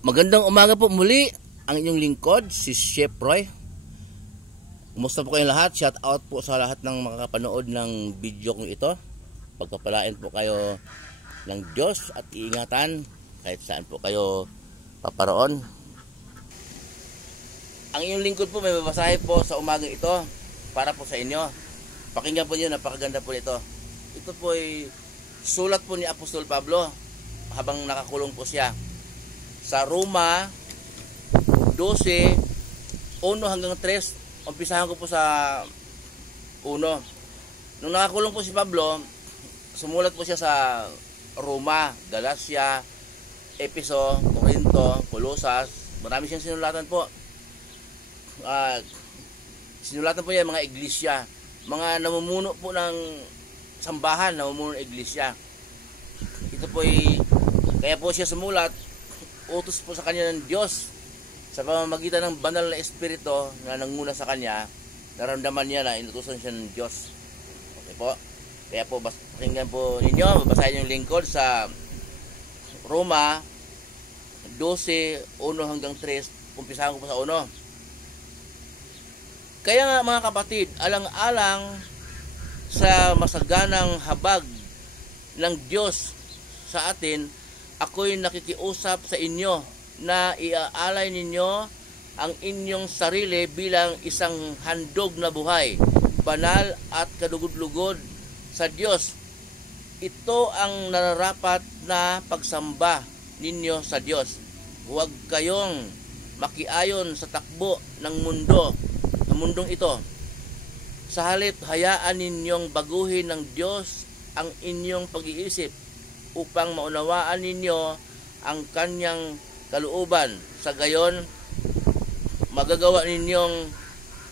Magandang umaga po muli, ang inyong lingkod, si Chef Roy. Kumusta po kayong lahat? Shout out po sa lahat ng makakapanood ng video kong ito. Pagpapalain po kayo ng Diyos at iingatan kahit saan po kayo paparoon. Ang inyong lingkod po may babasahin po sa umagang ito para po sa inyo. Pakinggan po niyo, napakaganda po nito. Ito po ay sulat po ni Apostol Pablo habang nakakulong po siya. Sa Roma 12, 1 hanggang 3, umpisahan ko po sa 1. Nung nakakulong po si Pablo, sumulat po siya sa Roma, Galacia, Efeso, Corinto, Colosas. Marami siyang sinulatan po. Sinulatan po yan mga iglesia, mga namumuno po ng sambahan, namumuno ng iglesia. Ito po ay, kaya po siya sumulat, utos po sa kanya ng Diyos sa pamamagitan ng banal na espiritu na nanguna sa kanya. Naramdaman niya na inutusan siya ng Diyos. Okay po, kaya po pakinggan po ninyo, babasahin yung lingkod sa Roma 12, 1 hanggang 3. Umpisahan ko po sa 1. Kaya nga mga kapatid, alang-alang sa masaganang habag ng Diyos sa atin, ako'y nakikiusap sa inyo na iaalay ninyo ang inyong sarili bilang isang handog na buhay, banal at kadugod-lugod sa Diyos. Ito ang nararapat na pagsamba ninyo sa Diyos. Huwag kayong makiayon sa takbo ng mundong ito. Sa halip, hayaan ninyong baguhin ng Diyos ang inyong pag-iisip upang maunawaan ninyo ang kanyang kalooban. Sa gayon, magagawa ninyong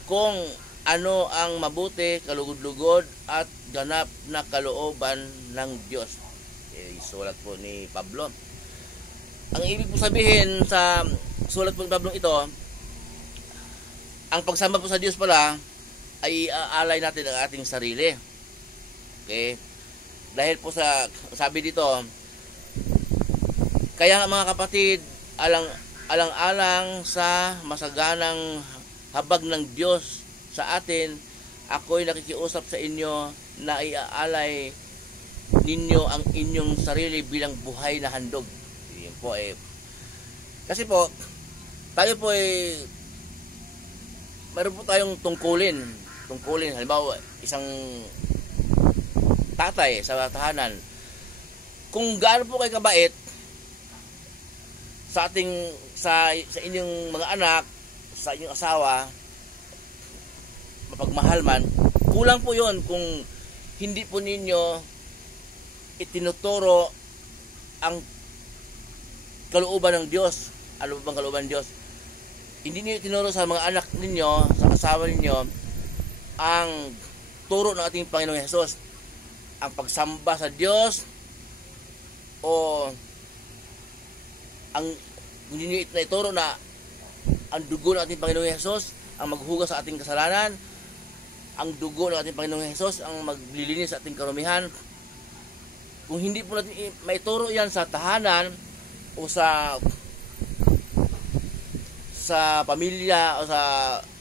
kung ano ang mabuti, kalugod-lugod at ganap na kalooban ng Diyos. Sulat po ni Pablo. Ang ibig po sabihin sa sulat po ni Pablo ito, ang pagsamba po sa Diyos pala ay aalay natin ang ating sarili. Okay? Dahil po sa sabi dito, kaya mga kapatid, alang-alang sa masaganang habag ng Diyos sa atin, ako'y nakikiusap sa inyo na iaalay ninyo ang inyong sarili bilang buhay na handog. Yun po eh. Kasi po, tayo po eh, mayroon po tayong tungkulin. Halimbawa, isang tatay sa tahanan, kung gaano po kayo kabait sa inyong mga anak, sa inyong asawa, mapagmahal man, kulang po yon kung hindi po ninyo itinuturo ang kalooban ng Diyos. Ano bang kalooban ng Diyos? Hindi niyo itinuro sa mga anak ninyo, sa asawa ninyo, ang turo ng ating Panginoong Hesus, ang pagsamba sa Diyos, o ang hindi nyo ituro na ang dugo ng ating Panginoong Hesus ang maghugas sa ating kasalanan, ang dugo ng ating Panginoong Hesus ang maglilinis sa ating karumihan. Kung hindi po natin maituro yan sa tahanan o sa pamilya o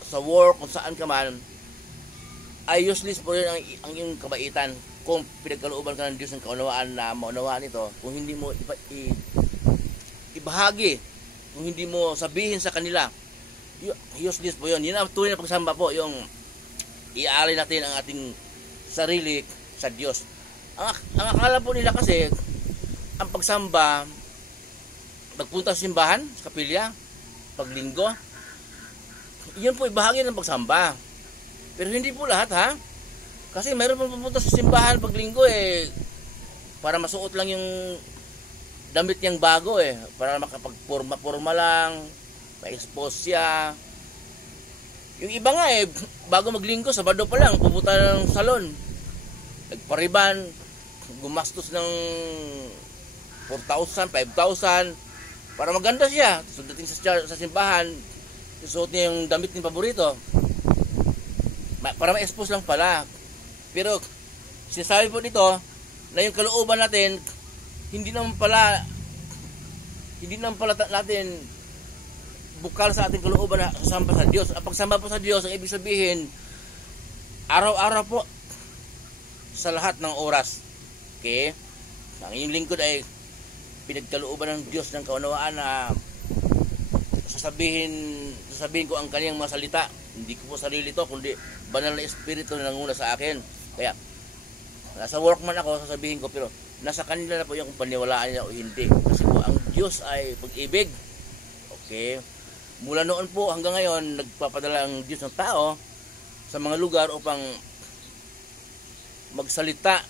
sa work, kung saan ka man, ay useless po rin ang iyong kabaitan. Kung pinagkalooban ka ng Diyos ng kaunawaan na maunawaan ito, kung hindi mo ibahagi, kung hindi mo sabihin sa kanila, useless po yun. Yun ang tunay na pagsamba po, yung iaalay natin ang ating sarili sa Diyos. Ang akala po nila kasi, ang pagsamba, magpunta sa simbahan, sa kapilya, paglinggo, yun po ibahagi ng pagsamba. Pero hindi po lahat, ha? Kasi mayroon pong pupunta sa simbahan paglinggo eh, para masuot lang yung damit niyang bago eh, para makapagporma lang, pa-expose siya. Yung iba nga eh, bago maglinggo, Sabado pa lang, pupunta ng salon, nagpariban, gumastos ng 4,000, 5,000, para maganda siya. So dating sa simbahan, susuot niya yung damit niya paborito, para ma-expose lang pala. Pero sinasabi po dito na yung kalooban natin hindi naman pala hindi naman pala natin bukal sa ating kalooban na sasamba sa Diyos. Ang pagsamba po sa Diyos, ang ibig sabihin, araw-araw po, sa lahat ng oras. Okay? Ang inyong lingkod ay pinagkalooban ng Diyos ng kaunawaan na sasabihin ko ang kaniyang mga salita. Hindi ko po sarili to, kundi banal na espiritu na nanguna sa akin. Kaya, nasa workman ako, sasabihin ko, pero nasa kanila na po yung kung paniwalaan niya o hindi. Kasi po, ang Diyos ay pag-ibig. Okay? Mula noon po hanggang ngayon, nagpapadala ang Diyos ng tao sa mga lugar upang magsalita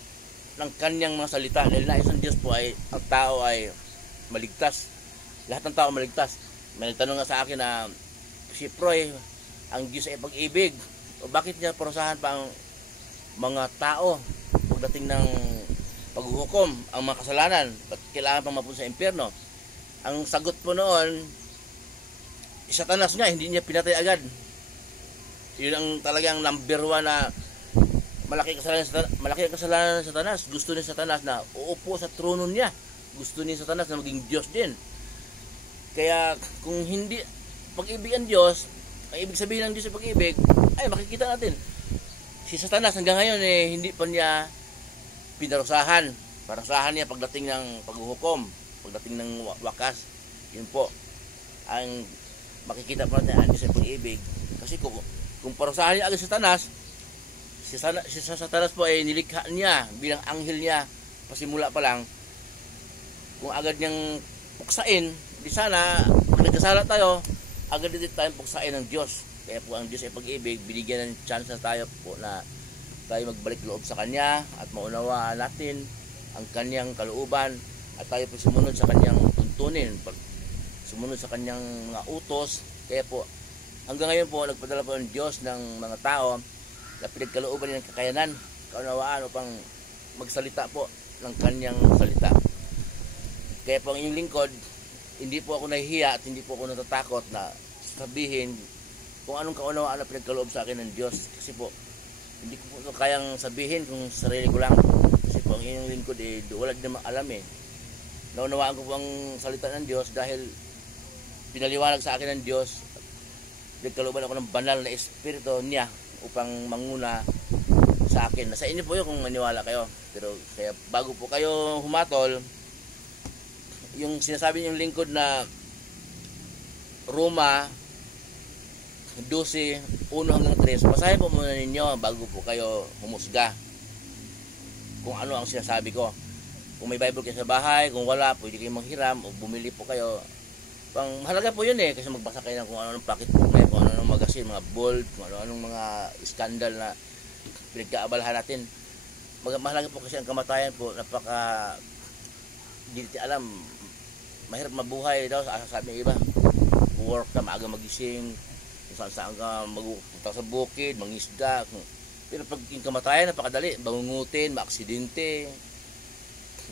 ng kanyang mga salita. Dahil nais ng Diyos po ay ang tao ay maligtas. Lahat ng tao maligtas. May nagtanong nga sa akin na si Proy, ang Diyos ay pag-ibig. O bakit niya parusahan pa ang mga tao pagdating ng paghuhukom ang mga kasalanan? Ba't kailangan pang mapunta sa impyerno? Ang sagot po noon, Satanas nga, hindi niya pinatay agad. Yun ang talagang number 1 na malaki ang kasalanan ng Satanas. Gusto ni Satanas na uupo sa trono niya. Gusto ni Satanas na maging Diyos din. Kaya kung hindi pag-ibig ang Diyos, ang ibig sabihin ng Diyos sa pag-ibig, ay makikita natin. Si Satanas hanggang ngayon hindi pa niya pinarusahan. Parusahan niya pagdating ng paghuhukom, pagdating ng wakas. Yun po ang makikita po natin ang Diyos sa pag-ibig. Kasi kung parusahan niya agad si Satanas, si Satanas po ay nilikha niya bilang anghel niya pasimula pa lang. Kung agad niyang puksain, di sana pag nagkasala tayo, agad din tayong puksain ng Diyos. Kaya po ang Diyos ay pag-ibig, binigyan ng chance na tayo po na tayo magbalik loob sa Kanya at maunawaan natin ang Kanyang kalooban at tayo po sumunod sa Kanyang tuntunin, sumunod sa Kanyang mga utos. Kaya po hanggang ngayon po nagpadala po ng Diyos ng mga tao na pinagkalooban ng kakayanan, kaunawaan upang magsalita po ng Kanyang salita. Kaya po ang inyong lingkod, hindi po ako nahihiya at hindi po ako natatakot na sabihin kung anong kaunawaan na pinagkaloob sa akin ng Diyos. Kasi po, hindi ko po kayang sabihin kung sarili ko lang. Kasi po ang inyong lingkod wala din naman alam Naunawaan ko po ang salita ng Diyos dahil pinaliwanag sa akin ng Diyos. Pinagkalooban ako ng banal na espiritu niya upang manguna sa akin. Nasa inyo po yun kung maniwala kayo. Pero kaya bago po kayo humatol, yung sinasabi niyong lingkod na Roma 12:1 hanggang 3, basahin po muna ninyo bago po kayo humusga kung ano ang sinasabi ko. Kung may Bible kayo sa bahay, kung wala, pwede kayo manghiram o bumili po kayo. Mahalaga po yun kasi magbasa kayo ng kung ano-anong pocketbook na, kung ano-anong magazine, mga bold, kung ano-anong mga skandal na pinagkaabalahan natin. Mahalaga po kasi ang kamatayan po, hindi natin alam, mahirap mabuhay daw, sabi ng iba. Work ka, maaga magising, kung saan ka magpupunta sa bukid, mangisda. Pero pag yung kamatayan, napakadali, bangungutin, maaksidente,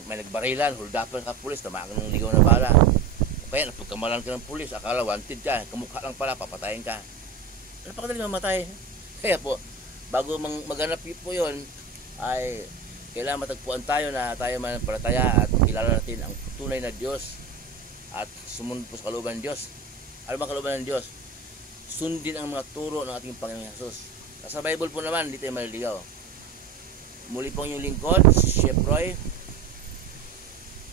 may nagbarilan, huldapan ka pulis, tamaan ka ng ligaw na bala. Kaya napagkamalan ka ng pulis, akala wanted ka, kamukha lang pala, papatayin ka. Napakadali mamatay. Kaya po, bago maganap po yun, ay kailangan matagpuan tayo na tayo mananampalataya at kilala natin ang tunay na Diyos at sumunod po sa kalooban ng Diyos. Ano ba kalooban ng Diyos? Sundin ang mga turo ng ating Panginoong Hesus. Sa Bible po naman, hindi tayo maliligaw. Muli po yung lingkod, si Chef Roy.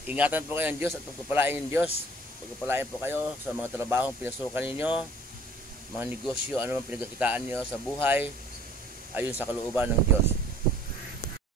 Ingatan po kayo ng Diyos at pagpapalain ng Diyos. Pagpapalain po kayo sa mga trabahong pinasukan ninyo, mga negosyo, ano man pinagkakitaan nyo sa buhay, ayon sa kalooban ng Diyos.